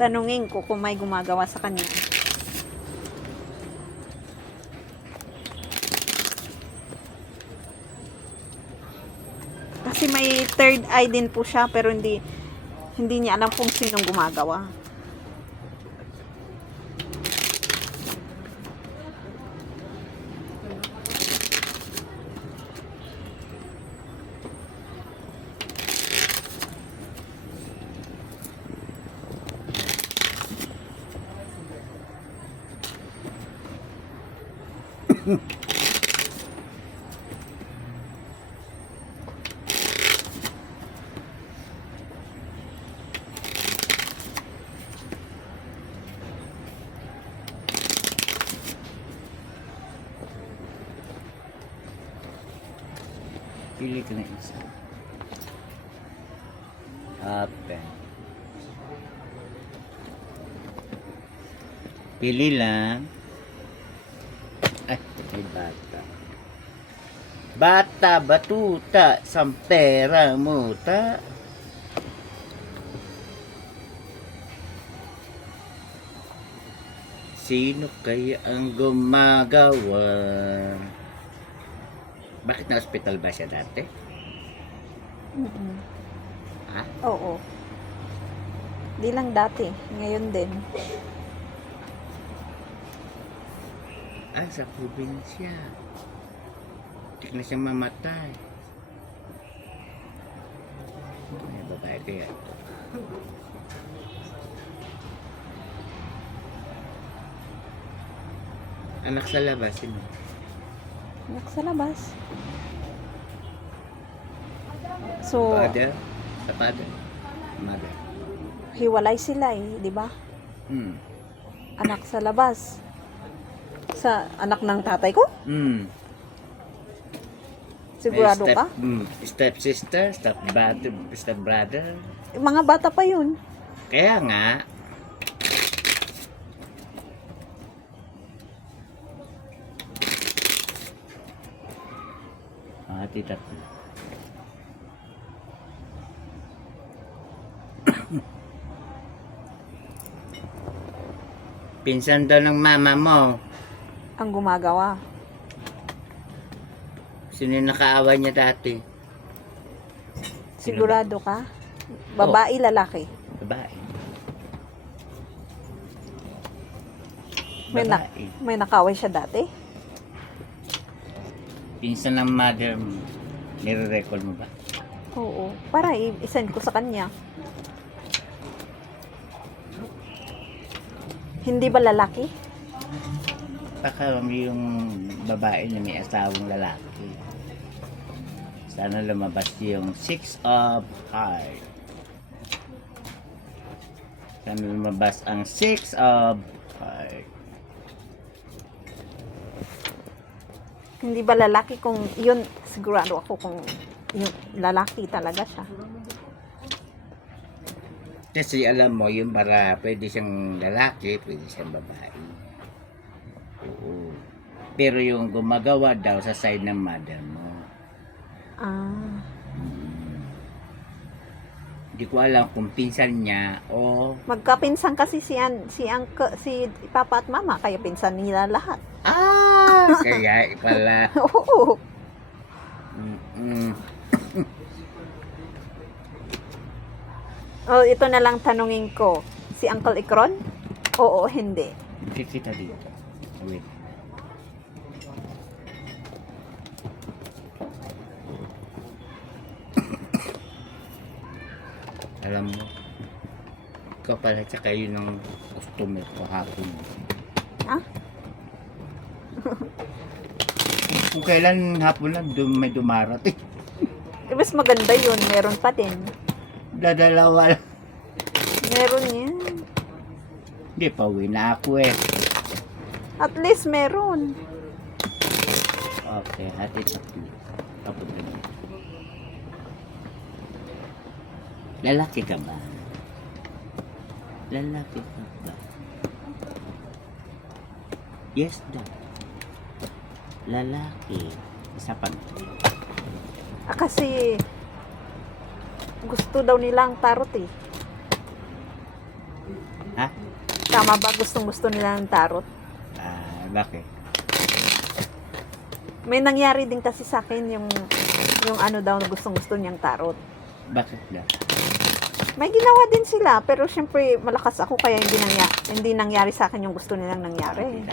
Tanungin ko kung may gumagawa sa kanya. Kasi may third eye din po siya pero hindi hindi niya alam kung sinong gumagawa. Pili ka na isa. Open. Pili lang. Ay, may bata. Bata, batuta, sampera, muta. Sino kaya ang gumagawa? Bakit na-hospital ba siya dati? Mm-mm. Ha? Oo. Di lang dati, ngayon din. Ah, sa probinsya. Tik na siyang mamatay. May babae kaya ito. Anak sa labas, sino? Anak sa labas. So, Father? Sa father? Mother? hiwalay sila eh, di ba? Hmm. Anak sa labas. Sa anak ng tatay ko? Hmm. Sigurado step, ka? Hmm. Step sister, step brother, step brother. Mga bata pa yun. Kaya nga, Ah, tita. Pinsan daw ng mama mo. Ang gumagawa. Sino yung nakaawa niya dati? Sigurado ka? Babae, lalaki. Babae. May, na, Babae. may nakaway siya dati? Pinsan ng mother mo. Nire-recall mo ba? Oo. Para isend ko sa kanya. Hindi ba lalaki? Baka yung babae na may asawang lalaki. Sana lumabas yung six of heart. Sana lumabas ang six of heart. Hindi ba lalaki kung yun, sigurado ako kung yung lalaki talaga siya. Kasi alam mo, yung para pwede siyang lalaki, pwede siyang babae. Oo. Pero yung gumagawa daw sa side ng mother mo. Ah, Hindi ko alam kung pinsan niya o... magkapinsan kasi si, an, si, angka, si papa at mama, kaya pinsan nila lahat. Ah! Kaya pala. Oo. Mm-mm. Oh, ito na lang tanungin ko. Si Uncle Ikron? Oo, hindi. Kikita dito. Wait. Alam mo, ikaw pala tsaka yun ang customer ko hapon. Ha? Kung kailan hapon lang dum may dumarating. Eh, mas maganda yun. Meron pa din. Dadalawa lang. Meron yan. Hindi, pauwi na ako eh. At least meron. Okay, hati tatlo. Papunta na. Lalaki ka ba? Lalaki ka ba? Yes daw. Lalaki. Isa pa. Ah, kasi gusto daw nilang tarot eh. Ha? Tama ba gustong gusto nila ng tarot? Ah, bakit? May nangyari din kasi sa akin yung yung ano daw na gustong gusto niyang tarot. Bakit daw? May ginawa din sila, pero syempre malakas ako kaya hindi nangyari, hindi nangyari sa akin yung gusto nilang nangyari.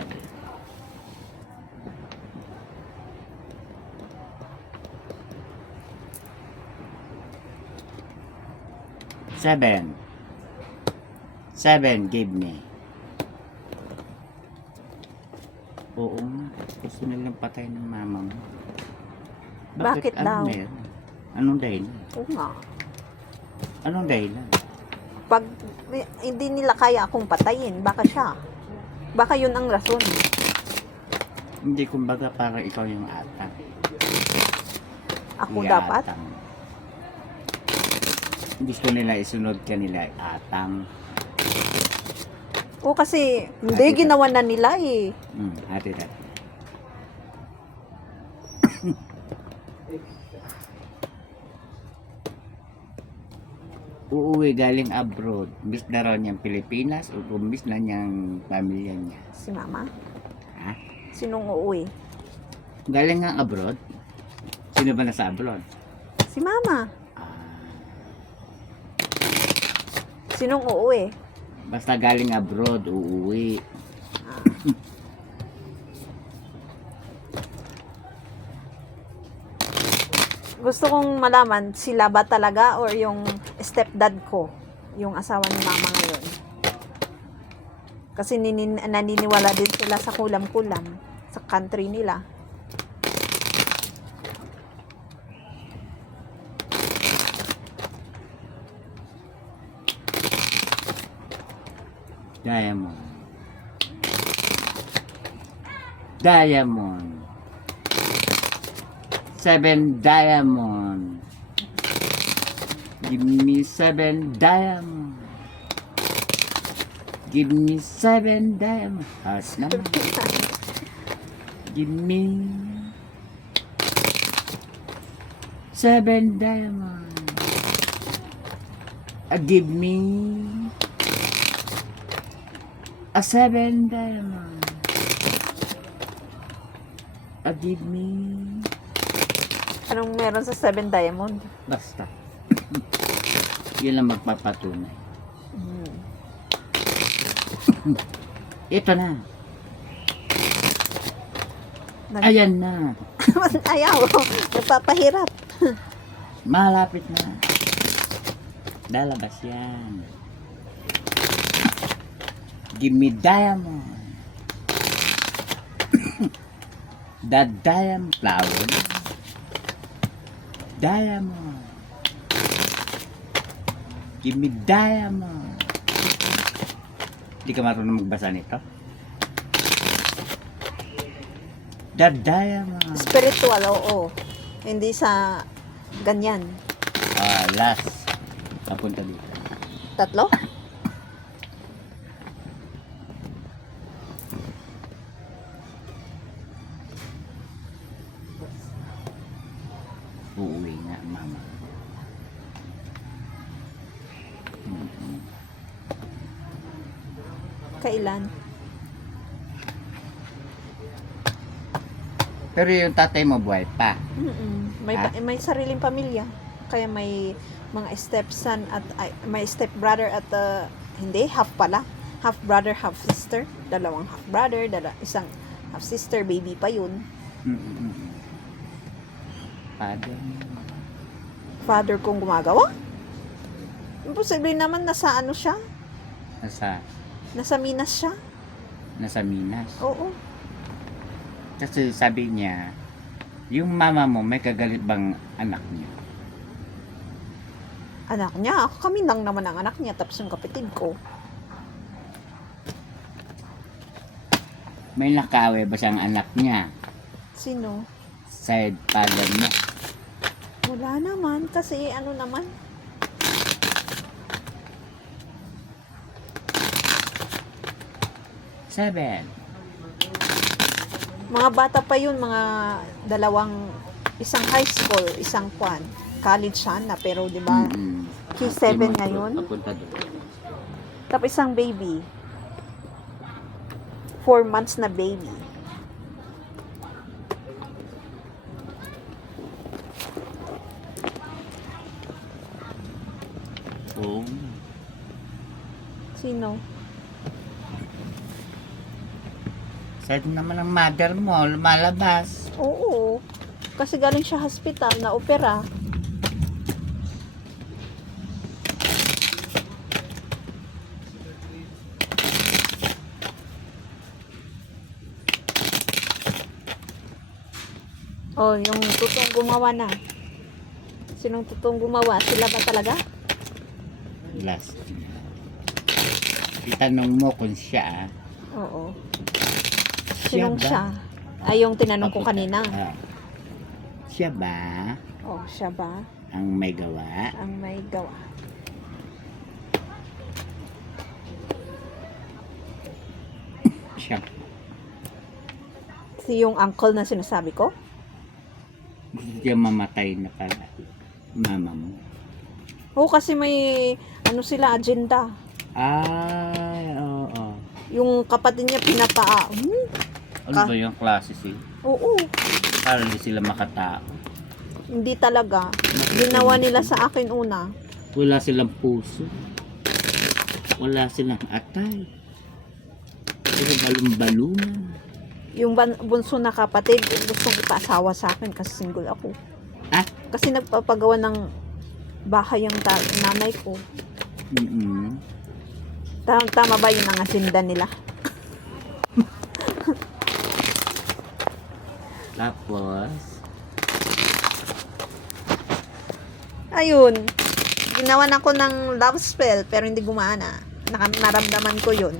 Seven. Seven, give me. Oo nga. Gusto nilang patay ng mama mo. Bakit ano daw? meron? Anong dahilan? Oo nga. Anong dahilan? Pag hindi nila kaya akong patayin, baka siya. Baka yun ang rason. Hindi kumbaga parang ikaw yung atang. Ako Yung dapat. atang. Gusto nila isunod ka nila atang. O kasi hindi Ate- ginawa na nila eh. Hmm, hati hati. Uuwi galing abroad. Miss na raw niyang Pilipinas o miss na niyang pamilya niya. Si mama. Ha? Sinong uuwi? Galing nga abroad? Sino ba nasa abroad? Si mama. Ah, Sinong uuwi? basta galing abroad, uuwi. Gusto kong malaman sila ba talaga or yung stepdad ko, yung asawa ni mama ngayon. Kasi ninin, naniniwala din sila sa kulam-kulam sa country nila. Diamond. Diamond. Seven diamond. Give me seven diamond. Give me seven diamond. Has naman. Give me seven diamond. Uh, give me a seven diamond. Uh, give me Anong meron sa Seven Diamond? basta. Yun lang magpapatunay. Hmm. Ito na. Nag- Ayan na. Ayaw. Nagpapahirap. Malapit na. Lalabas yan. Give me diamond. The diamond flower. Diamond. Give me diamond. Hindi ka marunong magbasa nito? The diamond. Spiritual, oo. Hindi sa ganyan. Ah, last. Papunta dito. Tatlo? Uuwi nga, mama. Kailan? Pero yung tatay mo buhay pa. Mm-mm. May, pa- may sariling pamilya. Kaya may mga stepson at ay, may stepbrother at uh, hindi, half pala. Half brother, half sister. Dalawang half brother, dala, isang half sister, baby pa yun. Mm-mm. Father. Father kong gumagawa. Imposible naman nasa ano siya? Nasa, Nasa Minas siya? nasa Minas. Oo. Kasi sabi niya, yung mama mo may kagalit bang anak niya? Anak niya. Kami lang naman ang anak niya. Tapos yung kapatid ko. May nakaway ba siyang anak niya? Sino? Side father mo. Wala naman. Kasi ano naman. Seven. Mga bata pa yun, mga dalawang, isang high school, isang kwan. College siya na, pero di ba, seven Papunta ngayon? Papunta doon. Tapos isang baby. Four months na baby. Sino? Saan naman ang mother mo? Lumalabas. Oo. Kasi galing siya hospital na opera. Oh, yung totoong gumawa na. Sinong totoong gumawa? Sila ba talaga? Last. Itanong mo kung siya. ah. Oo. Siya Sinong ba? siya? Ay, yung tinanong ko Ako- kanina. Ah. siya ba Oh, siya ba? ang may gawa? Ang may gawa. Siya. Si yung uncle na sinasabi ko? Siya mamatay na pala. Mama mo. Oo, kasi may ano sila agenda. Oo. Yung kapatid niya pinapa... Hmm? Ano ba yung klase si? Oo, Para hindi sila makatao. hindi talaga. Ginawa nila sa akin una. Wala silang puso. Wala silang atay. Pero balong-balunan. Yung ban- bunso na kapatid, gustong ipaasawa sa akin kasi single ako. Ah? Kasi nagpapagawa ng bahay ang nanay ko. Mm-mm. Tama, tama ba yun ang asinda nila? Tapos, Ayun. Ginawan ako ng love spell pero hindi gumana. Naka- naramdaman ko yun.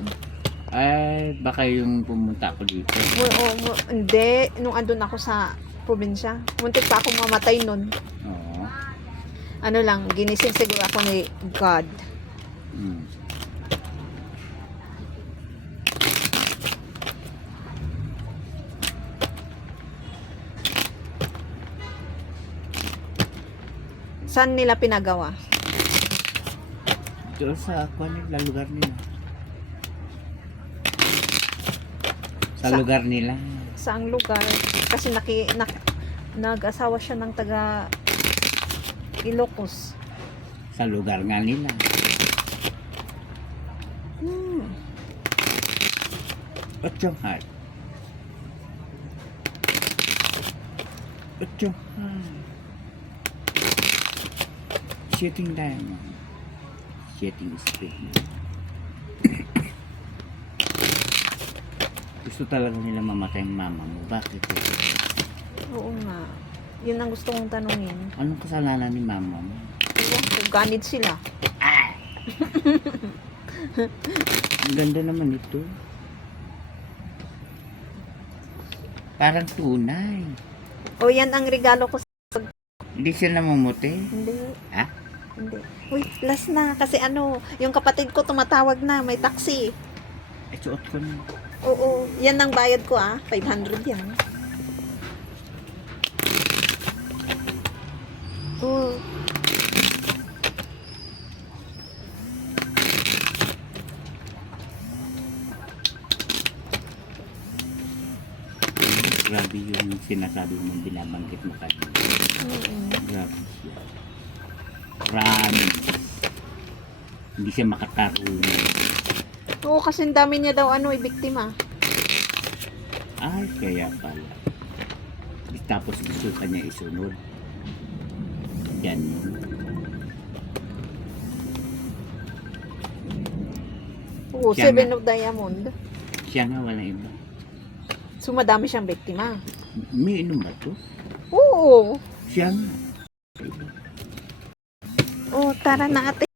ay, baka yung pumunta ako dito. Mu- o- mu- hindi. Nung andun ako sa probinsya. Muntik pa akong mamatay nun. Oo. Ano lang, ginising siguro ako ni God. Mm. Saan nila pinagawa? Doon sa ako nila, lugar nila. Sa, Sa- lugar nila. Saang lugar? Kasi naki, nak, nag-asawa siya ng taga Ilocos. Sa lugar nga nila. Hmm. Ocho heart. Ocho heart. Shooting diamond. Shooting spring. Gusto talaga nila mamatay mama mo. Bakit? Oo nga. Yun ang gusto kong tanungin. Anong kasalanan ni mama mo? Ewan ko, ganid sila. Ang ganda naman ito. Parang tunay. O yan ang regalo ko. sa- Hindi siya namumuti. Hindi. Ha? Hindi. Uy, last na. Kasi ano, yung kapatid ko tumatawag na. May taxi. Ay, suot ko na. Oo. Yan ang bayad ko ah. 500 yan. Oo. Grabe yung sinasabi mong binabanggit mo kanina. Mm-mm. Grabe siya. Promise. Hindi siya makatarungan. Oo, kasi ang dami niya daw ano, ibiktima. Ay, kaya pala. Tapos gusto ka niya isunod. Yan yun. Oo, Siya Seven nga. of Diamond. Siya nga walang iba. So, madami siyang biktima. May inom ba to? Oo. Siya nga. Oo, tara na ate.